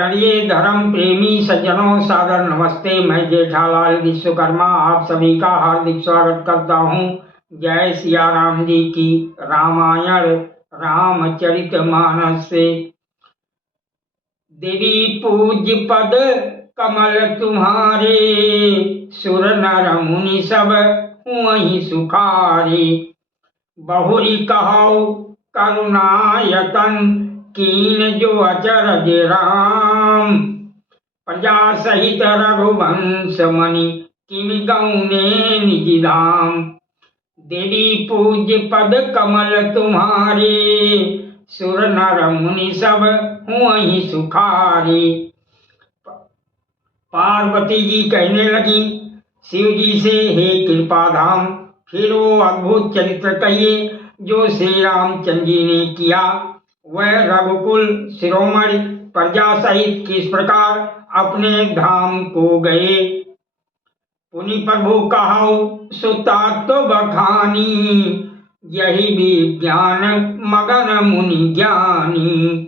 आदरणीय धर्म प्रेमी सज्जनों, सादर नमस्ते। मैं जेठालाल विश्वकर्मा आप सभी का हार्दिक स्वागत करता हूँ। जय सिया राम जी की। रामायण रामचरितमानस से। देवी पूज्य पद कमल तुम्हारे, सुर नर मुनि सब हुई सुखारे। बहुरी कहो करुणायतन, कीन जो अचरज राम। प्रजा सहित रघुवंश मणि, किम गौने निज धाम। देवी पूज्य पद कमल तुम्हारे, सुर नर मुनि सब हुई सुखारे। पार्वती जी कहने लगी शिव जी से, हे कृपा धाम, फिर वो अद्भुत चरित्र कहिए जो श्री रामचंद्र जी ने किया। वह रघुकुल शिरोमणि प्रजा सहित किस प्रकार अपने धाम को गए। पुनि प्रभु कहो सुतात्व बखानी, यही विज्ञान मगन मुनि ज्ञानी।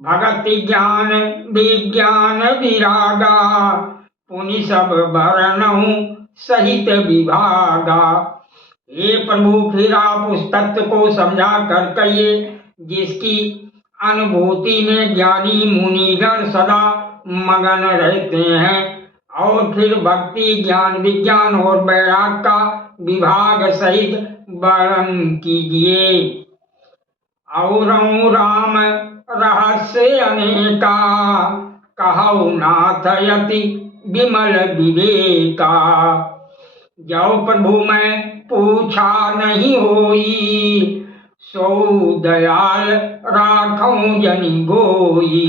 भगति ज्ञान विज्ञान विरागा, पुनि सब वर्णहु सहित विभागा। हे प्रभु, फिर आप उस तत्व को समझा कर कहिए जिसकी अनुभूति में ज्ञानी मुनिगण सदा मगन रहते हैं। और फिर भक्ति ज्ञान विज्ञान और वैराग का विभाग सहित वर्णन कीजिए। और राम रहस्य अनेका, कहु नाथ यति विमल विवेका। जो प्रभु मैं पूछा नहीं होई, सो दयाल राखऊं जनि गोई।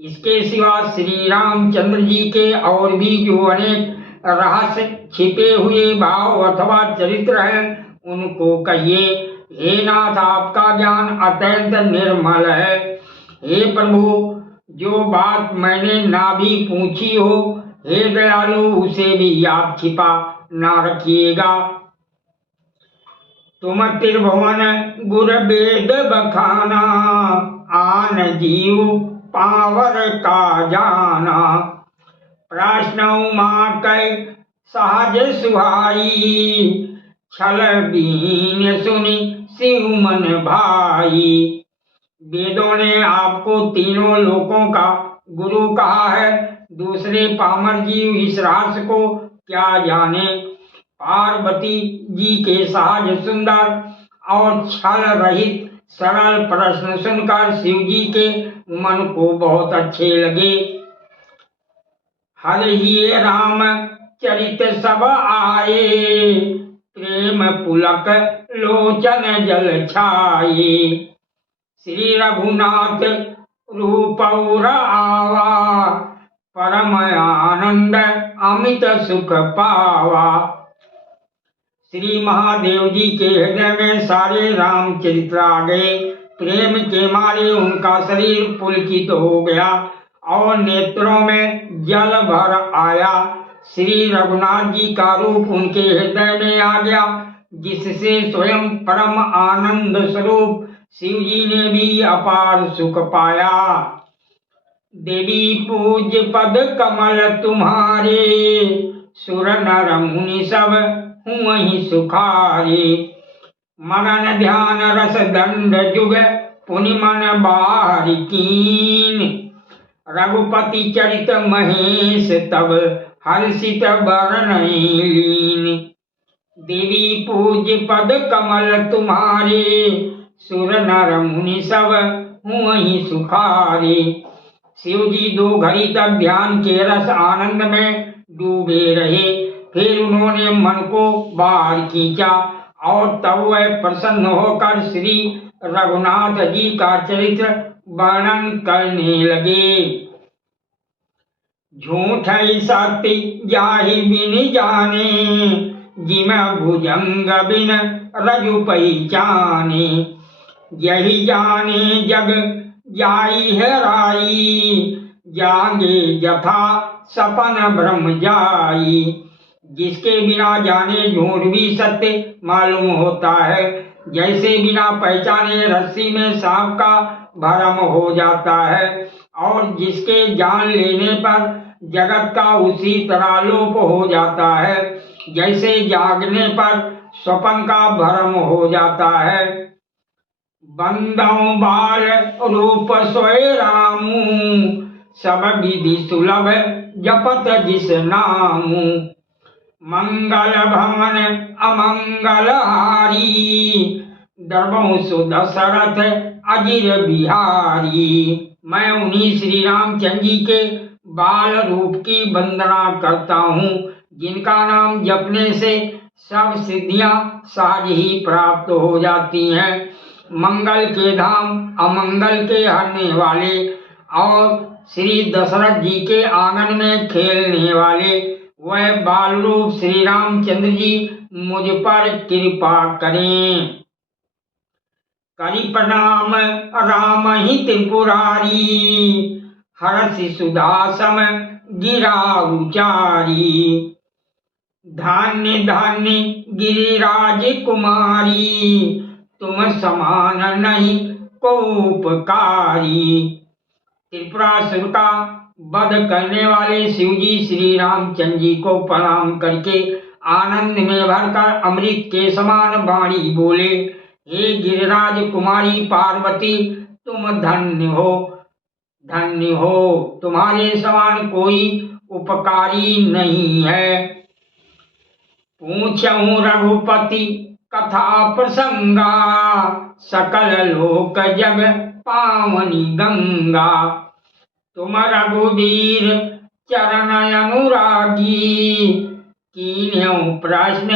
इसके सिवा श्री रामचंद्र जी के और भी जो अनेक रहस्य छिपे हुए भाव अथवा चरित्र हैं, उनको कहिए। हे नाथ, आपका ज्ञान अत्यंत निर्मल है। हे प्रभु, जो बात मैंने ना भी पूछी हो, हे दयालु, उसे भी आप छिपा ना रखिएगा। तुम त्रिभुवन गुर वेद बखाना, आन जीव पावर का जाना। प्रश्न माँ कै सहज सुहाई, छल बीन सुनी शिव मन भाई। वेदों ने आपको तीनों लोकों का गुरु कहा है, दूसरे पामर जीव इस रहस्य को क्या जाने। पार्वती जी के सहज सुंदर और छल रहित सरल प्रश्न सुनकर शिव जी के मन को बहुत अच्छे लगे। हर ही राम चरित सब आए, प्रेम पुलक लोचन जल छाए। श्री रघुनाथ रूपौर आवा, परम आनंद अमित सुख पावा। श्री महादेव जी के हृदय में सारे रामचरित्र आ गए। प्रेम के मारे उनका शरीर पुलकित हो गया और नेत्रों में जल भर आया। श्री रघुनाथ जी का रूप उनके हृदय में आ गया, जिससे स्वयं परम आनंद स्वरूप शिव जी ने भी अपार सुख पाया। देवी पूज्य पद कमल तुम्हारे, सुर नर मुनि सब हुई सुखारे। मगन ध्यान रस दंड जुग, पुनि मन बाहर कीन। रघुपति चरित महेश तब, हर्षित बरनई लीन। देवी पूज्य पद कमल तुम्हारे, सुर नर मुनि सब हुई सुखारे। शिव जी 2 घड़ी तक ध्यान के रस आनंद में डूबे रहे। फिर उन्होंने मन को बाहर खींचा और तब वह प्रसन्न होकर श्री रघुनाथ जी का चरित्र वर्णन करने लगे। झूठ सत्य जाहि बिन जाने, जिम भुजंग बिन रजु पहचाने। यही जाने जग जाई हेराई, जागे जथा सपन भ्रम जाई। जिसके बिना जाने झूठ भी सत्य मालूम होता है, जैसे बिना पहचाने रस्सी में सांप का भ्रम हो जाता है। और जिसके जान लेने पर जगत का उसी तरह लोप हो जाता है जैसे जागने पर स्वप्न का भ्रम हो जाता है। बंदौ बाल रूप सोए रामू, सब विधि सुलभ जपत जिस नामू। मंगल भवन अमंगल हारी, द्रवहु सुदशरथ अजिर बिहारी। मैं उन्हीं श्री रामचंद्र जी के बाल रूप की वंदना करता हूँ जिनका नाम जपने से सब सिद्धियां सहज ही प्राप्त हो जाती हैं। मंगल के धाम अमंगल के हरने वाले और श्री दशरथ जी के आंगन में खेलने वाले वह बाल रूप श्री रामचंद्र जी मुझ पर कृपा करें। करि प्रणाम राम ही त्रिपुरारी, हरषि सुदासम गिरा उचारी। धान्य धान्य गिरिराज कुमारी, तुम समान नहीं को उपकारी। त्रिपुरासुर का वध करने वाले शिवजी श्री रामचंद्र जी को प्रणाम करके आनंद में भरकर अमृत के समान वाणी बोले, हे गिरिराज कुमारी पार्वती, तुम धन्य हो, तुम्हारे समान कोई उपकारी नहीं है। पूछऊं रघुपति कथा प्रसंगा, सकल लोक जग पावनी गंगा। तुम रघुवीर चरण अनुरागी, कीन्हु प्रश्न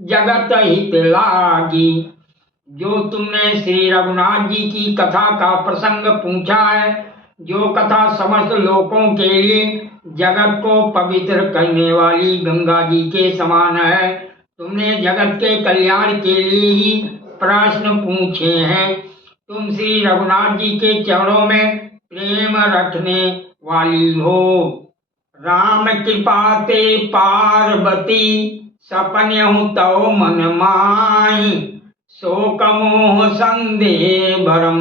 जगत हित लागी। जो तुमने श्री रघुनाथ जी की कथा का प्रसंग पूछा है, जो कथा समस्त लोकों के लिए जगत को पवित्र करने वाली गंगा जी के समान है, तुमने जगत के कल्याण के लिए ही प्रश्न पूछे हैं। तुम श्री रघुनाथ जी के चरणों में प्रेम रखने वाली हो। राम कृपा ते पार्वती, सपन्यहु तव मन माही। शोक मोह संदेह भरम,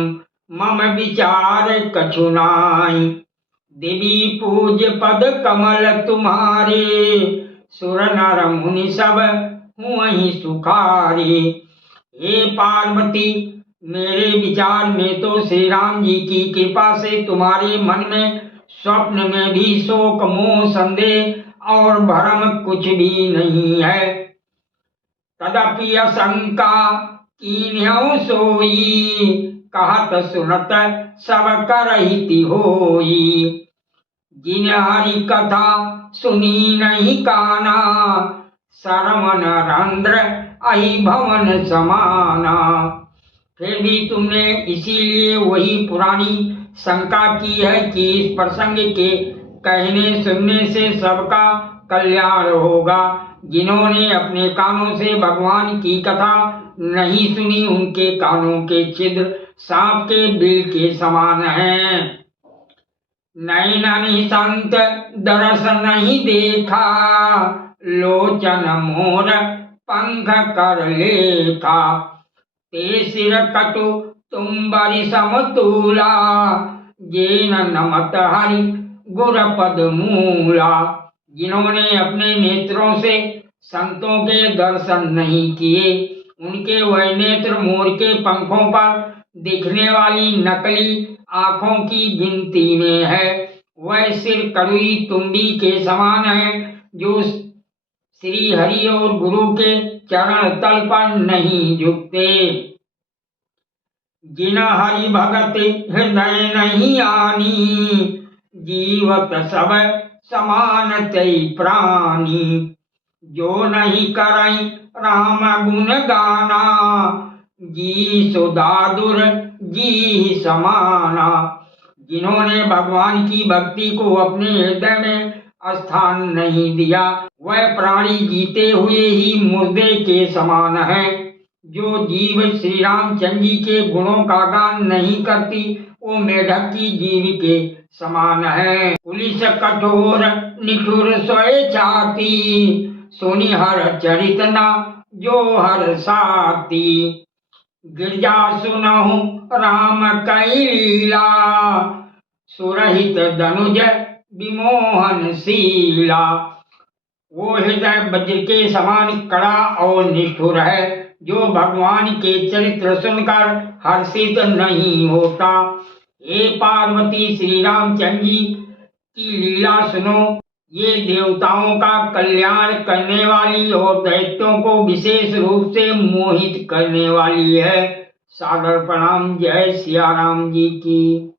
मम विचार कछु नाहि। देवी पूज्य पद कमल तुम्हारे, सुर नर मुनि सब हुअहि सुखारे। हे पार्वती, मेरे विचार में तो श्री राम जी की कृपा से तुम्हारे मन में स्वप्न में भी शोक मोह संदेह और भ्रम कुछ भी नहीं है। तदपि आशंका कीन्हु सोई, कहत सुनत सब करहिति होई। जिन हरि कथा सुनी नहीं काना, श्रवण रंध्र अहि भवन समाना। फिर भी तुमने इसीलिए वही पुरानी शंका की है कि इस प्रसंग के कहने सुनने से सबका कल्याण होगा। जिन्होंने अपने कानों से भगवान की कथा नहीं सुनी, उनके कानों के छिद्र सांप के बिल के समान हैं। नैनन संत दरस नहीं देखा, लोचन मोर पंख कर लेखा। ते सिर कटु तुम बरि समतूला, जेन नमत हरि गुर पद मूला। जिन्होंने अपने नेत्रों से संतों के दर्शन नहीं किए, उनके वह नेत्र मोर के पंखों पर दिखने वाली नकली आंखों की गिनती में है। वह सिर कड़ुई तुम्बी के समान है जो श्री हरि और गुरु के चरण तल पर नहीं झुकते। जिन हरि भगत हृदय नहीं आनी, जीवत सब समान तै प्राणी। जो नहीं करई राम गुण गाना, जी सुदादुर जी समाना। जिन्होंने भगवान की भक्ति को अपने हृदय में स्थान नहीं दिया, वह प्राणी जीते हुए ही मुर्दे के समान है। जो जीव श्री रामचंद्र जी के गुणों का गान नहीं करती, वो मेढक की जीव के समान है। पुलिस कठोर निठुर सोए छाती, सुनि हर चरित ना जो हर साती। गिरजा सुनहु राम कई लीला, सुरहित धनुज विमोहनशीला। वो हृदय वज्र के समान कड़ा और निष्ठुर है, जो भगवान के चरित्र सुनकर हर्षित नहीं होता। हे पार्वती, श्री रामचंद्र जी की लीला सुनो। ये देवताओं का कल्याण करने वाली और दैत्यों को विशेष रूप से मोहित करने वाली है। सादर प्रणाम। जय सिया राम जी की।